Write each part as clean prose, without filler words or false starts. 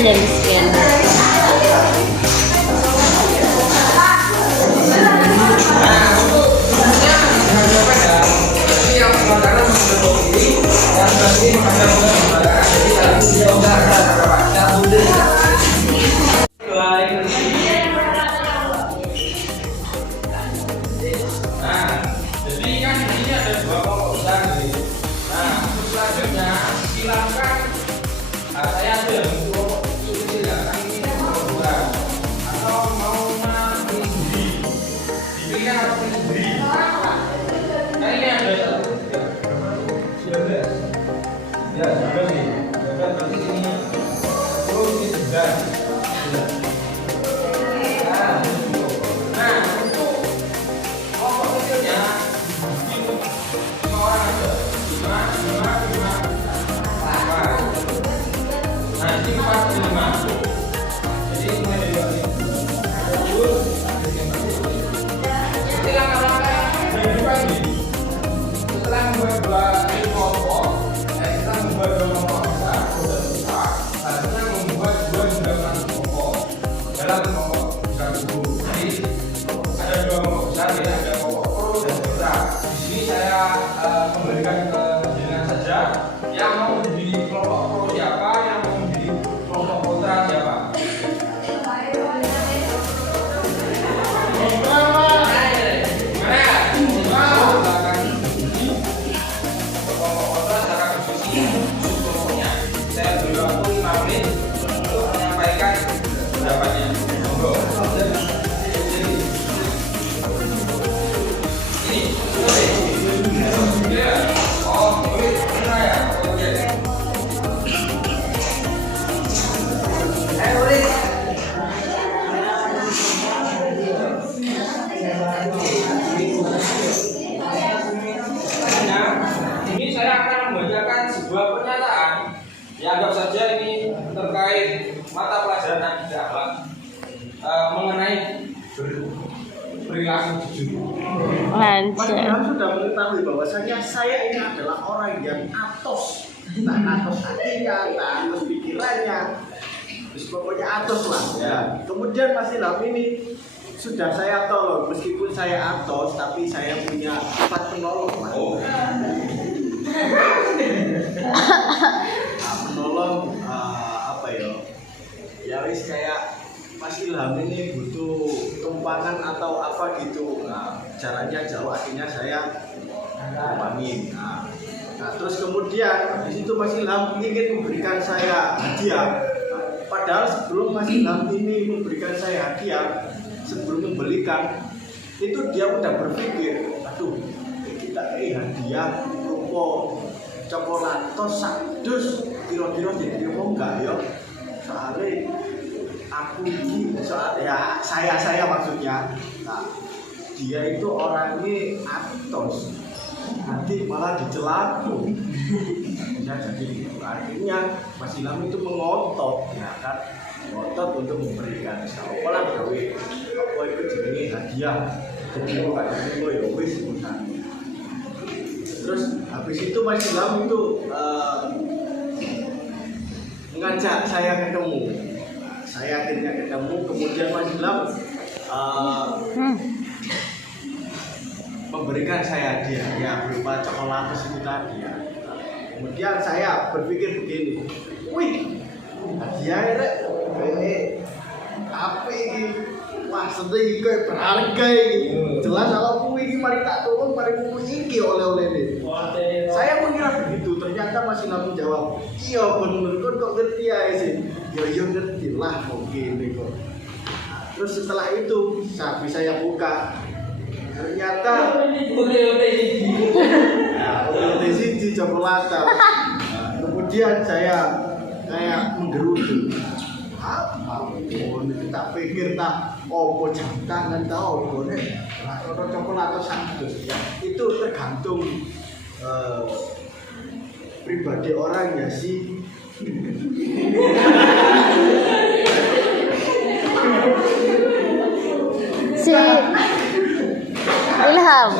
dan scan. Jadi kan ini ada dua komposan nih. Nah, untuk selanjutnya silakan saya ambil untuk silakan ini berdua atau mau sendiri. Dipilihkan atau sendiri. Nah ini ada satu. Siapa? Ya, sudah nih. Sudah berarti ini. Oh, ini sudah. Memberikan ke jenengan saja yang mau menjadi kelompok pro siapa, yang mau menjadi kelompok kontra siapa. Saya beri waktu 5 menit untuk menyampaikan pendapatnya. Monggo. Ini saya akan membacakan sebuah pernyataan. Ya, anggap saja ini terkait mata pelajaran akidah akhlak mengenai perilaku jujur. Mas Ilham sudah mengetahui bahwasanya saya ini adalah orang yang atos, tak atos hatinya, tak atos pikirannya, terus pokoknya atos lah. Ya. Kemudian Mas Ilham ini sudah saya tolong, meskipun saya atos, tapi saya punya sifat penolong. Mas. Oh. Penolong apa ya? Ya wis kayak Mas Ilham ini butuh tumpangan atau apa gitu. Nah, jaraknya jauh, akhirnya saya tumpangin. Nah, terus kemudian habis itu Mas Ilham ingin memberikan saya hadiah. Nah, padahal sebelum Mas Ilham ini memberikan saya hadiah, sebelum membelikan, itu dia udah berpikir, aduh, kita hadiah rupa coklat sadus kira-kira jadi ngomong enggak ya? Soalnya aku ini ya saya maksudnya, nah, dia itu orangnya atos, nanti malah dicelako. Ya, jadi akhirnya Mas Ilham itu mengotot, ya kan, mengotot untuk memberikan apalah gawe apa itu jenenge hadiah, jadi kok gak terima ya wis urusan. Terus habis itu Mas Ilham itu mengajak saya ketemu. Saya akhirnya ketemu, kemudian Mas Ilham memberikan saya hadiah, ya berupa coklat itu tadi ya. Kemudian saya berpikir begini, wih, hadiah rek, apa ini? Wah, sedih kayak berharga ini. Jelas kalau ini mari tak tolong, mari ini oleh-oleh ini. Saya mengira begitu, ternyata Mas Ilham menjawab, iya bener, kok ngerti ya sih? Ya ngerti lah, mungkin nih kok. Terus setelah itu, habis saya buka, ternyata oleh di coklat. Kemudian saya kayak menggerutu. Apa? Tak pikir tak opo jam tangan tak opo nih. Kalau coklat atau sadus ya, itu tergantung pribadi orang ya sih. Si Ilham.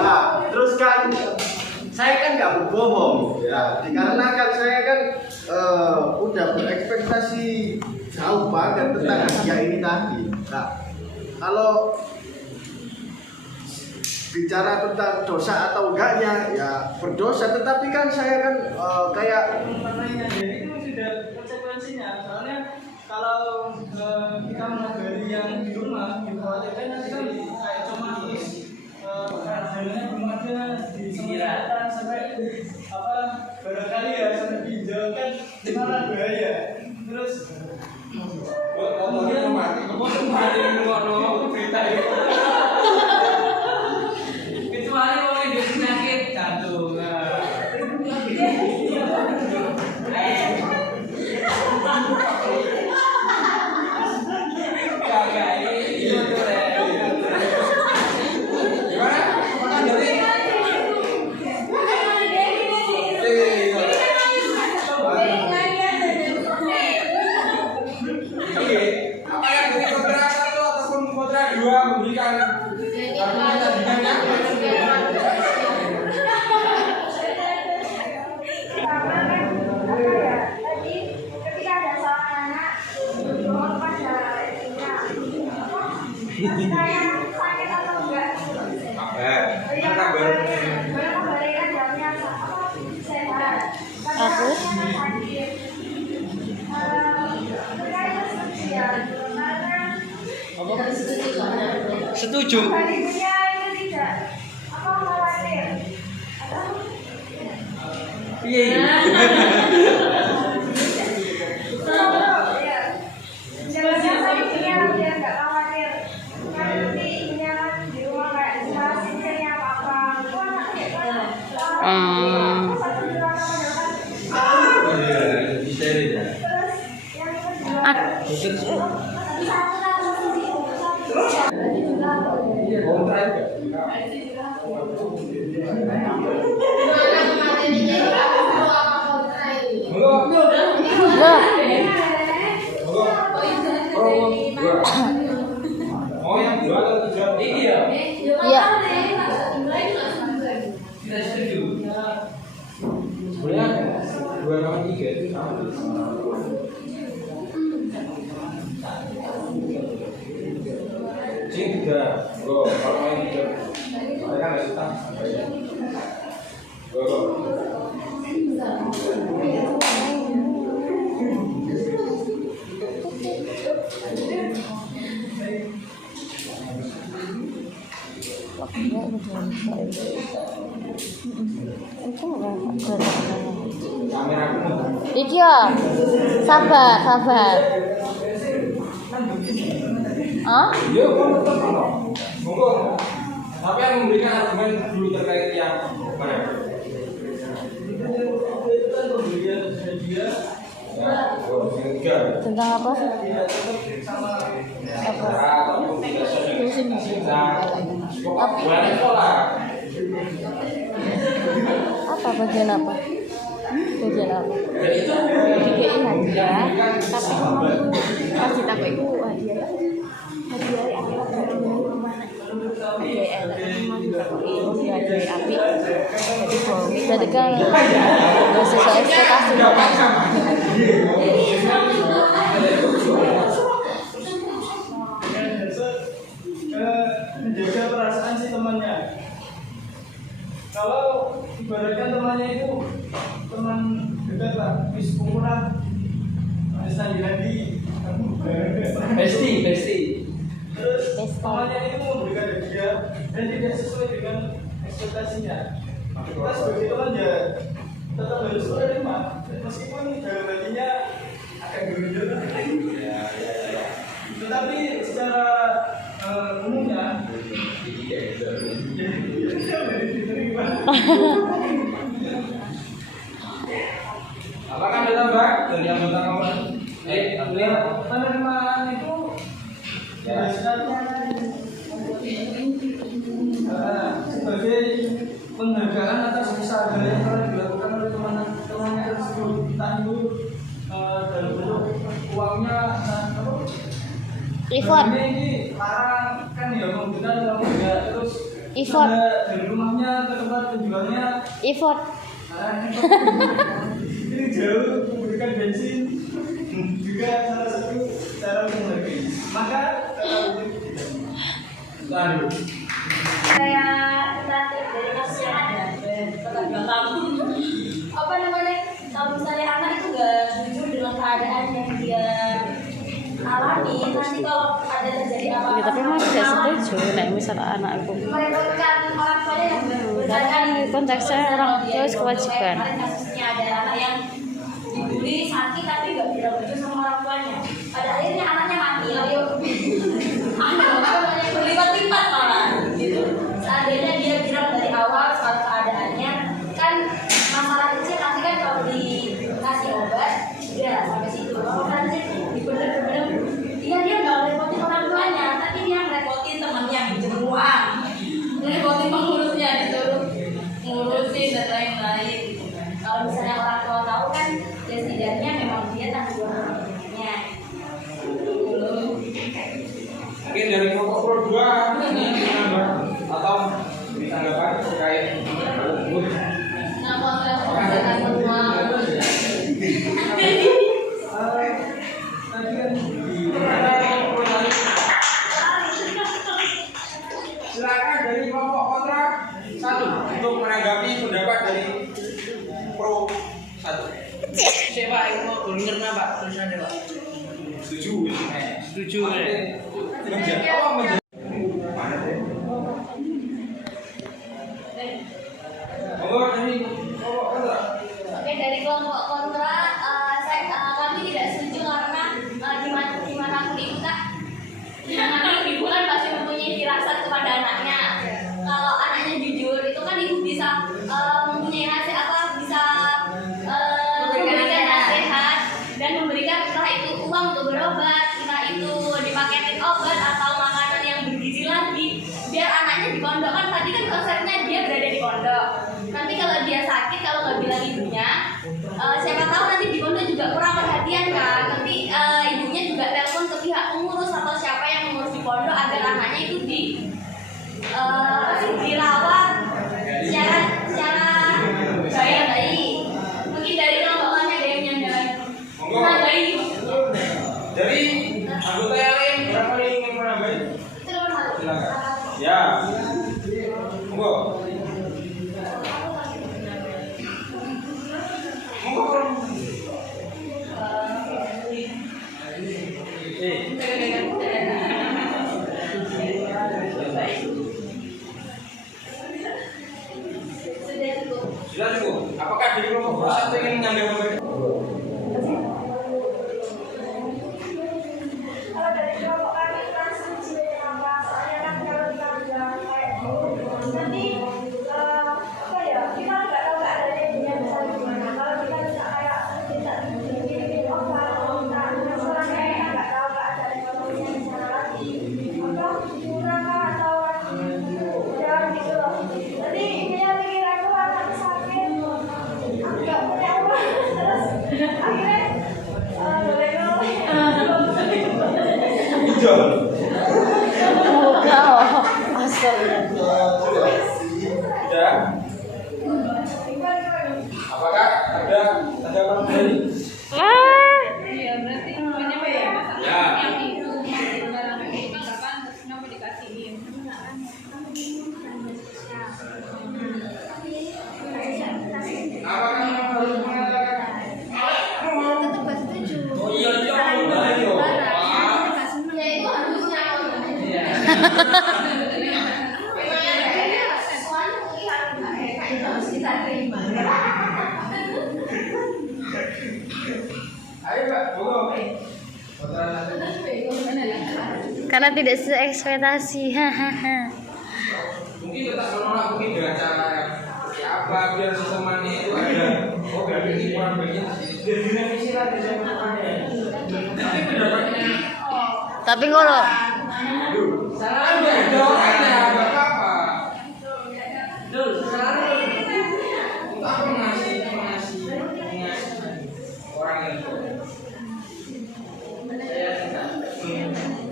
Nah, berbohong. Ya, dikarenakan saya kan udah berekspektasi jauh banget tentang hadiah ini tadi. Nah, kalau bicara tentang dosa atau enggaknya, ya berdosa. Tetapi kan saya kan kayak jadi itu sudah konsekuensinya. Soalnya kalau kita mengajari yang di rumah, dikhawatirkan nanti kan kayak cuma hasilnya belum ada di kesempatan sampai apa barangkali ya sampai pinjol kan malah bahaya. Terus kemudian mati ngono berita itu. Kecuali orang yang penyakit jantung. Setuju. Iya. Oh yang dua atau tiga? Iya. Iya. Tidak setuju. Sebenarnya dua sama tiga itu sama. Cing tiga, go. Kalau yang tiga, mereka nggak suka. Go go. Iki ya, sabar. Yo, monggo. Tapi yang memberikan argumen dulu terkait yang mana? Tentang apa? Apa bagian apa? Bagian apa? DKI hadiah, tapi pas ditambah itu hadiah hadiah api. Berarti kan nggak sesuai ekspektasi. Menjaga perasaan si temannya. Kalau ibaratkan temannya itu teman dekat lah, wis kumpulan, lagi, Besti. terus temannya itu memberikan hadiah dan tidak sesuai dengan ekspektasinya. Kita sebagai teman ya tetap harus menerima, meskipun dalam hatinya akan berujung. Tetapi secara umumnya Apakah ada tambah dari anggota kamu? penerimaan itu sebagai penghargaan atas usaha yang telah dilakukan oleh teman-temannya tersebut, entah itu dalam bentuk uangnya, Effort. ini larang kan ya menggunakan uang juga, terus Effort. dari rumahnya ke tempat penjualnya Effort. Ini jauh memberikan bensin juga salah satu cara menghargai. Maka Aduh. Kayak kreatif dari kasus yang ada tetap belakang apa namanya, kalau misalnya anak itu gak jujur dengan keadaan yang dia alami, nanti kalau ada terjadi apa-apa Ya, tapi memang tidak setuju nek misal anakku. merepotkan orang tuanya yang Karena konteksnya orang tua kewajiban. Kemarin kasusnya ada anak yang dibully sakit tapi gak bilang jujur sama orang tuanya, pada akhirnya anaknya mati. Ayo anak berlipat-lipat malah gitu. Seandainya dia bilang dari awal soal keadaannya, kan masalah kecil nanti kan kalau dikasih obat udah sampai situ. Kalau nanti bener-bener dia nggak ngerepotin orang tuanya, tapi dia ngerepotin temannya pinjam uang, ngerepotin pengurusnya disuruh ngurusin dan lain-lain gitu. Kalau misalnya orang tua tahu kan ya setidaknya memang dia tanggung jawabnya. Mungkin dari kelompok pro 2 ini menambah atau ditanggapan terkait Nah, kontra semua. tadi kan silakan dari kelompok kontra 1 untuk menanggapi pendapat dari pro 1. Siapa yang mau denger Pak tulisannya Pak? Setuju. Setuju ya. Menjadi apa menjadi monggo dari kelompok kontra. Oke, dari kelompok kontra, kami tidak setuju karena dimanapun itu Kak, dimanapun ibu kan pasti mempunyai firasat kepada anaknya. Kalau anaknya jujur itu kan ibu bisa mempunyai nasihat bisa memberikan nasihat dan memberikan entah itu uang untuk berobat, entah itu dipaketin obat atau makanan yang bergizi lagi, biar anaknya di pondok. Kan tadi kan konsepnya dia berada di pondok. Nanti kalau dia sakit, kalau nggak bilang ibunya, siapa tahu nanti di pondok juga kurang perhatian kan. Nanti ibunya juga telepon ke pihak pengurus atau siapa yang mengurus di pondok agar anaknya itu dirawat secara baik. Mungkin dari kelompok kami ada yang menyandarkan menambahi. Dari anggota yang lain berapa yang ingin menambahi? Itu nomor 1. Silakan. Ya. Monggo. Monggo. Sudah cukup. Sudah cukup. Apakah dari kelompok satu ingin menanggapi? Kalau dari kelompok kami langsung apa soalnya kan kalau kita udah kayak nanti apa ya kita nggak tahu keadaannya dia bisa gimana. Kalau kita bisa kayak kita bikin obat kita orang kayak kita nggak tahu keadaan ekonominya di sana lagi apa kurang atau udah gitu loh. Jadi dia pikir aku anak sakit aku nggak punya uang terus akhirnya Muka asalnya. Sudah. Apakah ada tanggapan dari? Iya, berarti kenapa ya? Ya. Yang itu barang itu kan kapan kenapa dikasihin? Apakah memang harus mengatakan? Oh iya iya. Ya itu harusnya. Harus kita terima. Ayo Pak, monggo. Karena tidak sesuai ekspektasi. Hahaha. Mungkin tetap menolak mungkin dengan cara yang seperti apa biar semuanya itu ada. Oh berarti ini kurang bagian biar dinamisi lah di sana. Tapi pendapatnya. Tapi kalau Salah udah ada orangnya, nggak apa-apa. Entah mengasih orang itu.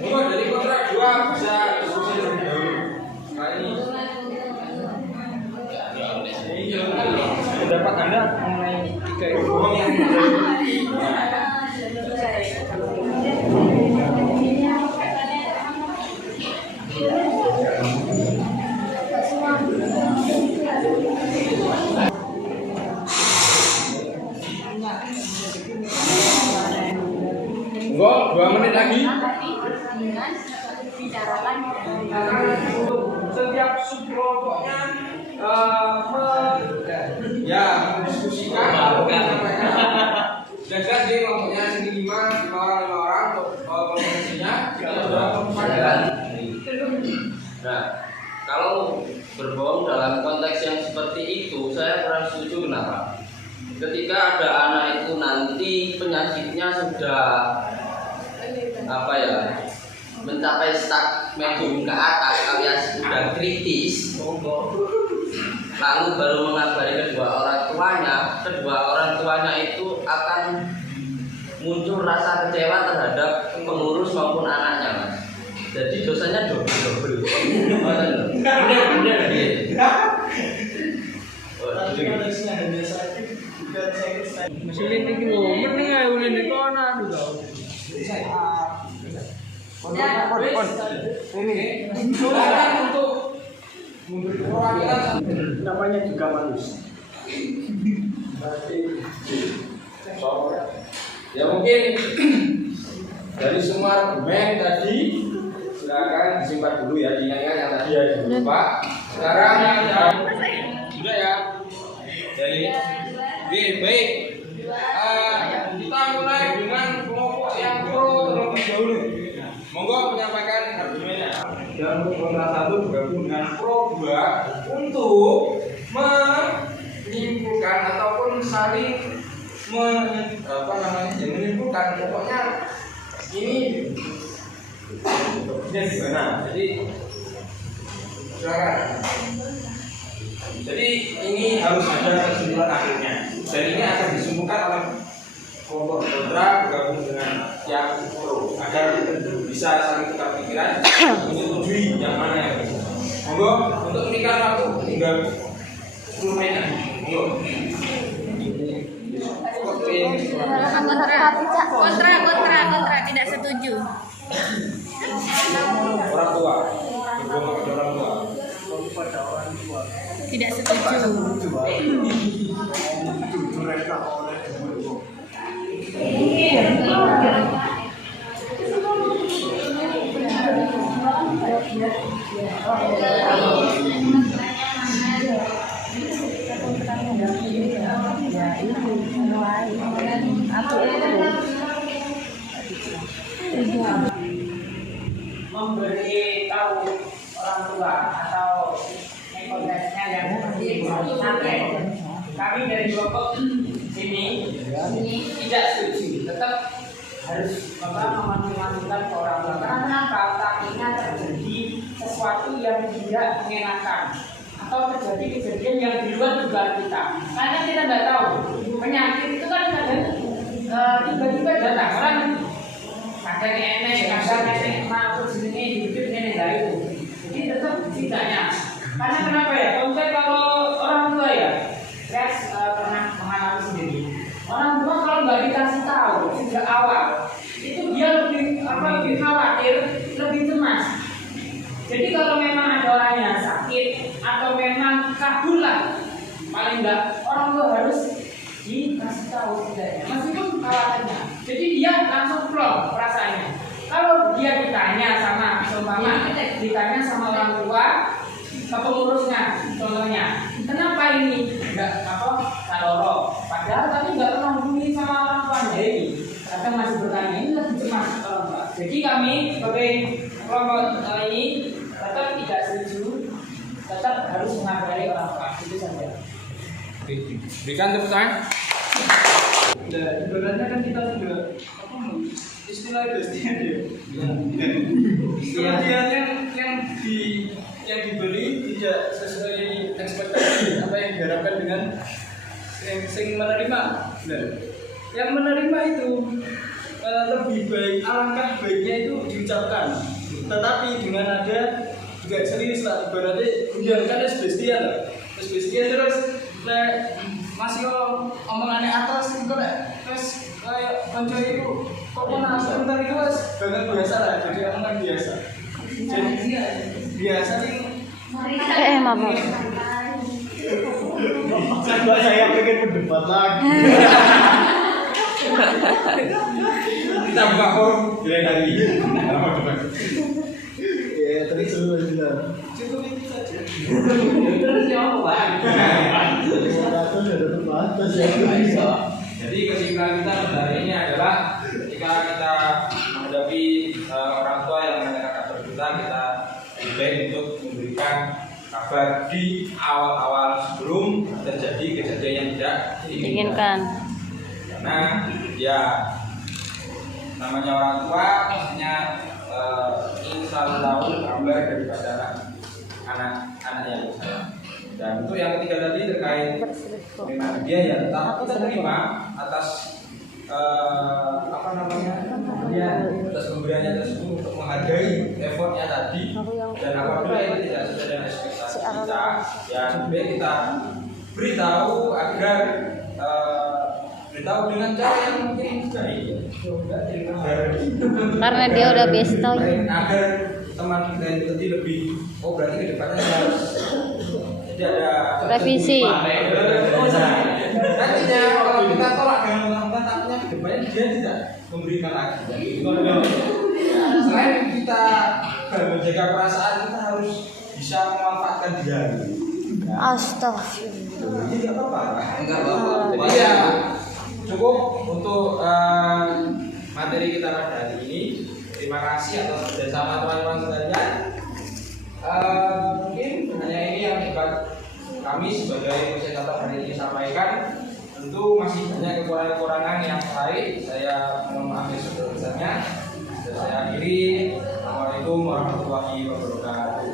Monggo dari kontra 2 bisa diskusi terlebih dahulu. Kali ini. pendapat Anda mengenai 3 itu? Enggak, 2 menit lagi. dengan bicarakan Setiap subkelompoknya ya mendiskusikan jaga di kelompoknya sendiri 5 orang untuk komposisinya Nah, kalau berbohong dalam konteks yang seperti itu, saya kurang setuju. Kenapa? Ketika ada anak itu nanti penyakitnya sudah mencapai start medium ke atas alias sudah kritis, lalu baru mengabari kedua orang tuanya itu akan muncul rasa kecewa terhadap pengurus maupun anaknya, Mas. Jadi dosanya double. Bener. Masih ini lho, mending ayo ini kono aduh tau. ini untuk memberi perwakilan namanya juga manusia. ya mungkin dari semua argumen tadi silakan disimpan dulu ya, diingat yang tadi ya Pak. Sekarang sudah ya dari baik kita mulai dengan kelompok yang pro terlebih dahulu. Monggo menyampaikan argumennya. Dan untuk kontra 1 bergabung dengan pro 2 untuk menyimpulkan ataupun saling menyimpulkan pokoknya ini gimana. Jadi silakan. Jadi ini harus ada kesimpulan akhirnya. Dan ini akan disimpulkan oleh kelompok kontra bergabung dengan yang pro agar bisa saling tukar pikiran untuk menyetujui yang mana yang bisa. Monggo untuk meningkat waktu tinggal 10 menit. Monggo. Kontra, tidak setuju. Orang tua, bergabung dengan orang tua. Tidak setuju. Memberi tahu orang tua atau konteksnya yang seperti sampai kami dari kelompok sini tidak setuju, tetap harus memasukkan ke orang tua. Karena kenapa? Takutnya terjadi sesuatu yang tidak mengenakan atau terjadi kejadian yang di luar dugaan kita. Karena kita tidak tahu penyakit itu kan kadang tiba-tiba datang orang. Kadang nenek, kadang nenek masuk sini hidup nenek dari itu. Jadi tetap tidaknya. Karena kenapa ya? Konteks kalau orang tua ya, saya pernah mengalami sendiri. Orang tua kalau nggak dikasih tahu sejak awal, itu dia lebih khawatir, lebih cemas. Jadi kalau memang ada orang yang sakit atau memang kabur lah, paling nggak orang tua harus dikasih tahu setidaknya, meskipun khawatirnya. Jadi dia langsung plong perasaannya. Kalau dia ditanya sama ditanya sama orang tua, ke pengurusnya, contohnya, kenapa ini enggak kaloro? Padahal tadi nggak pernah hubungi sama orang tuanya ini. Kadang masih bertanya, ini lebih cemas orang tua. Jadi kami sebagai kelompok ini tetap tidak setuju, tetap harus mengabari orang tua. Itu saja. Berikan tepuk tangan. Nah, ibaratnya kan kita sudah istilahnya yang diberi tidak sesuai ekspektasi apa yang diharapkan dengan yang menerima. Nah, yang menerima itu lebih baik, alangkah baiknya itu diucapkan, tetapi dengan ada juga serius lah, ibaratnya biarkan SBSTIA lah, SBSTIA terus masih omongannya atas itu terus kayak konco itu kok pernah sebentar itu mas banget biasa lah jadi omongan biasa jadi biasa nih maaf. Saya pengen berdebat lagi. Kita buka forum di lain hari. Ya terus sudah cukup itu saja. Terus jawab Pak. Jadi kesimpulan kita pada hari ini adalah ketika kita menghadapi orang tua yang menanyakan kabar kita lebih baik untuk memberikan kabar di awal-awal sebelum terjadi kejadian yang tidak diinginkan. Karena ya namanya orang tua pastinya ingin selalu tahu kabar daripada anak-anaknya. Dan untuk yang ketiga tadi terkait memang dia ya tetap kita terima atas atas pemberiannya tersebut untuk menghargai effortnya tadi, dan apabila itu tidak sesuai dengan ekspektasi kita, ya lebih kita beritahu agar beritahu dengan cara yang mungkin baik, Karena dia udah biasa tahu. agar teman kita itu tadi lebih berarti kedepannya harus tidak ada Revisi. Nantinya kalau kita tolak dengan mentah-mentah, takutnya kedepannya dia tidak memberikan lagi. Selain kita menjaga perasaan, kita harus bisa memanfaatkan dia. Astagfirullah. Jadi nggak apa-apa. Enggak apa-apa. Jadi ya cukup untuk materi kita pada hari ini. Terima kasih atas kerjasama teman-teman sekalian. Mungkin hanya ini yang dapat kami sebagai presentator hari ini sampaikan. Tentu masih banyak kekurangan-kekurangan yang lain. Saya mohon maaf sebesar-besarnya. Dan saya akhiri. Assalamualaikum warahmatullahi wabarakatuh.